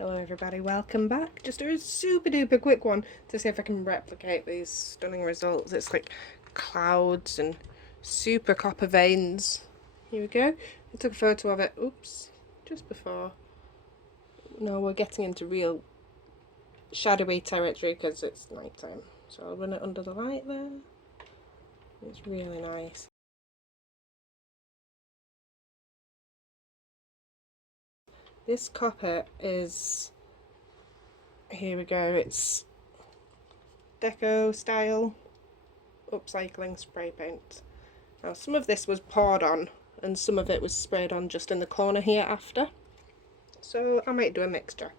Hello everybody, welcome back. Just a super duper quick one to see if I can replicate these stunning results. It's like clouds and super copper veins. Here we go. I took a photo of it, oops, just before. No, we're getting into real shadowy territory because it's night time. So I'll run it under the light there. It's really nice. This copper is, here we go, it's deco style upcycling spray paint. Now some of this was poured on and some of it was sprayed on just in the corner here after. So I might do a mixture.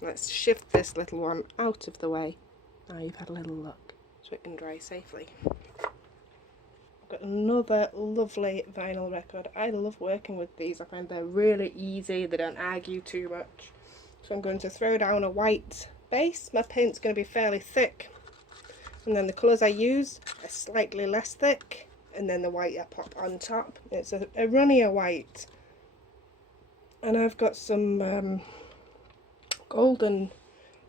Let's shift this little one out of the way. Now you've had a little look so it can dry safely. I've got another lovely vinyl record. I love working with these. I find they're really easy, they don't argue too much. So I'm going to throw down a white base. My paint's going to be fairly thick. And then the colours I use are slightly less thick. And then the white I pop on top. It's a runnier white. And I've got some golden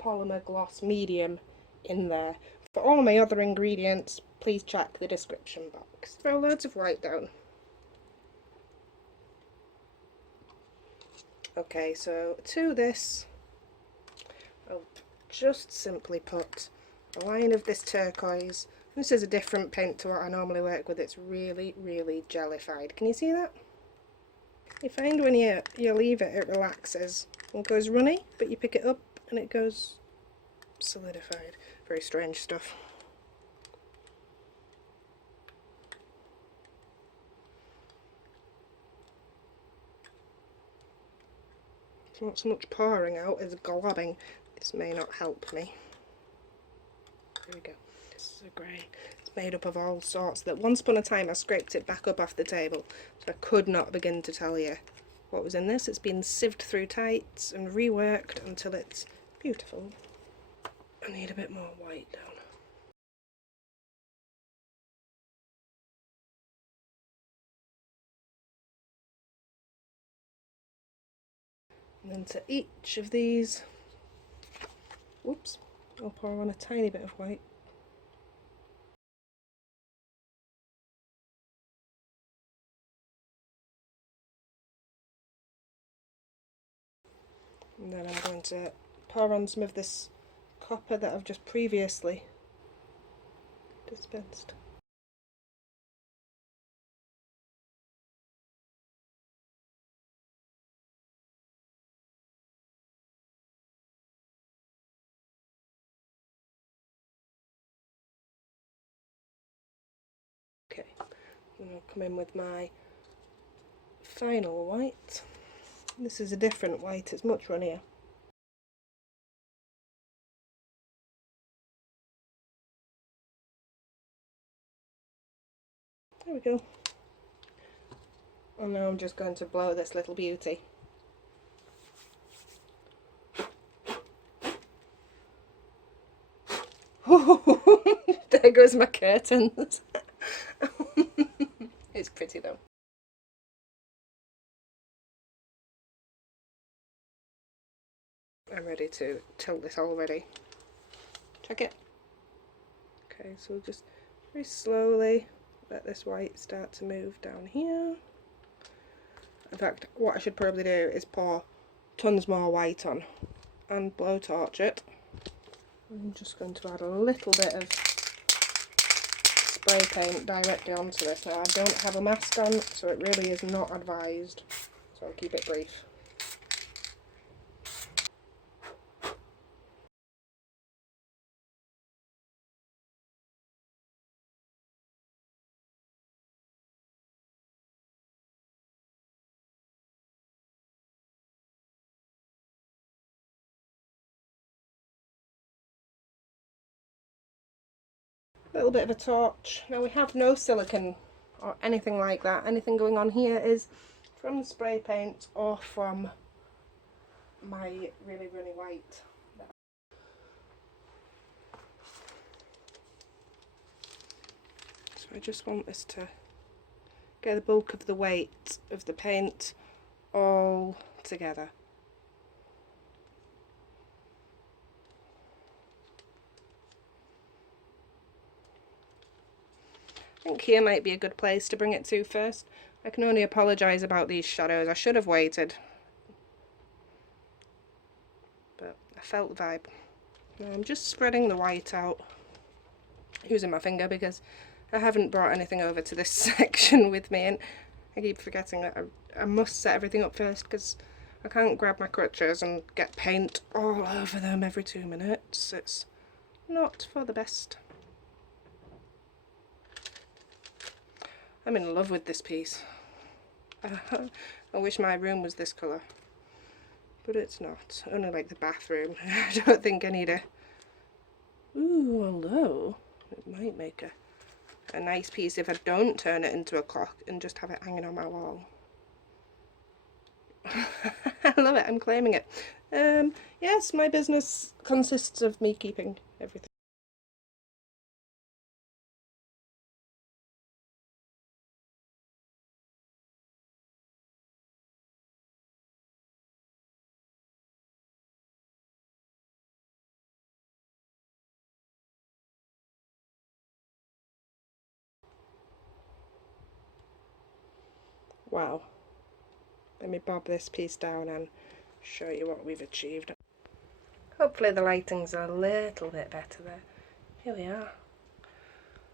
polymer gloss medium in there. For all my other ingredients, please check the description box. Throw loads of white down. Okay, so to this, I'll just simply put a line of this turquoise. This is a different paint to what I normally work with. It's really, really jellified. Can you see that? You find when you leave it, it relaxes and goes runny, but you pick it up and it goes solidified. Very strange stuff. It's not so much pouring out as globbing. This may not help me. There we go. This is a grey. It's made up of all sorts. That once upon a time I scraped it back up off the table, so I could not begin to tell you what was in this. It's been sieved through tights and reworked until it's beautiful. I need a bit more white down. And then to each of these, whoops, I'll pour on a tiny bit of white. And then I'm going to pour on some of this copper that I've just previously dispensed. Okay, and I'll come in with my final white. This is a different white, it's much runnier. There we go. And now I'm just going to blow this little beauty. There goes my curtains. It's pretty though. I'm ready to tilt this already. Check it. Okay, so just very slowly let this white start to move down here. In fact, what I should probably do is pour tons more white on and blowtorch it. I'm just going to add a little bit of spray paint directly onto this. Now I don't have a mask on, so it really is not advised, so I'll keep it brief. A little bit of a torch. Now we have no silicone or anything like that. Anything going on here is from the spray paint or from my really, really white. So I just want this to get the bulk of the weight of the paint all together. think here might be a good place to bring it to first. I can only apologise about these shadows. I should have waited. But I felt the vibe. Now I'm just spreading the white out using my finger because I haven't brought anything over to this section with me, and I keep forgetting that I must set everything up first because I can't grab my crutches and get paint all over them every 2 minutes. It's not for the best. I'm in love with this piece. I wish my room was this colour, but it's not. Only like the bathroom. I don't think I need a... Ooh, although it might make a nice piece if I don't turn it into a clock and just have it hanging on my wall. I love it, I'm claiming it. Yes, my business consists of me keeping everything. Wow. Let me bob this piece down and show you what we've achieved. Hopefully the lighting's a little bit better there. Here we are.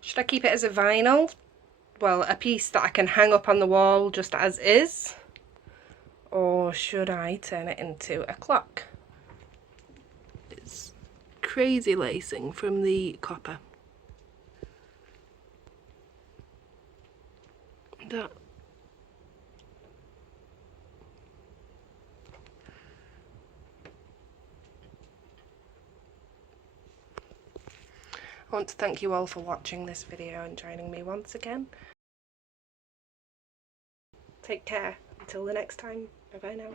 Should I keep it as a vinyl? Well, a piece that I can hang up on the wall just as is? Or should I turn it into a clock? It's crazy lacing from the copper. That I want to thank you all for watching this video and joining me once again. Take care. Until the next time. Bye bye now.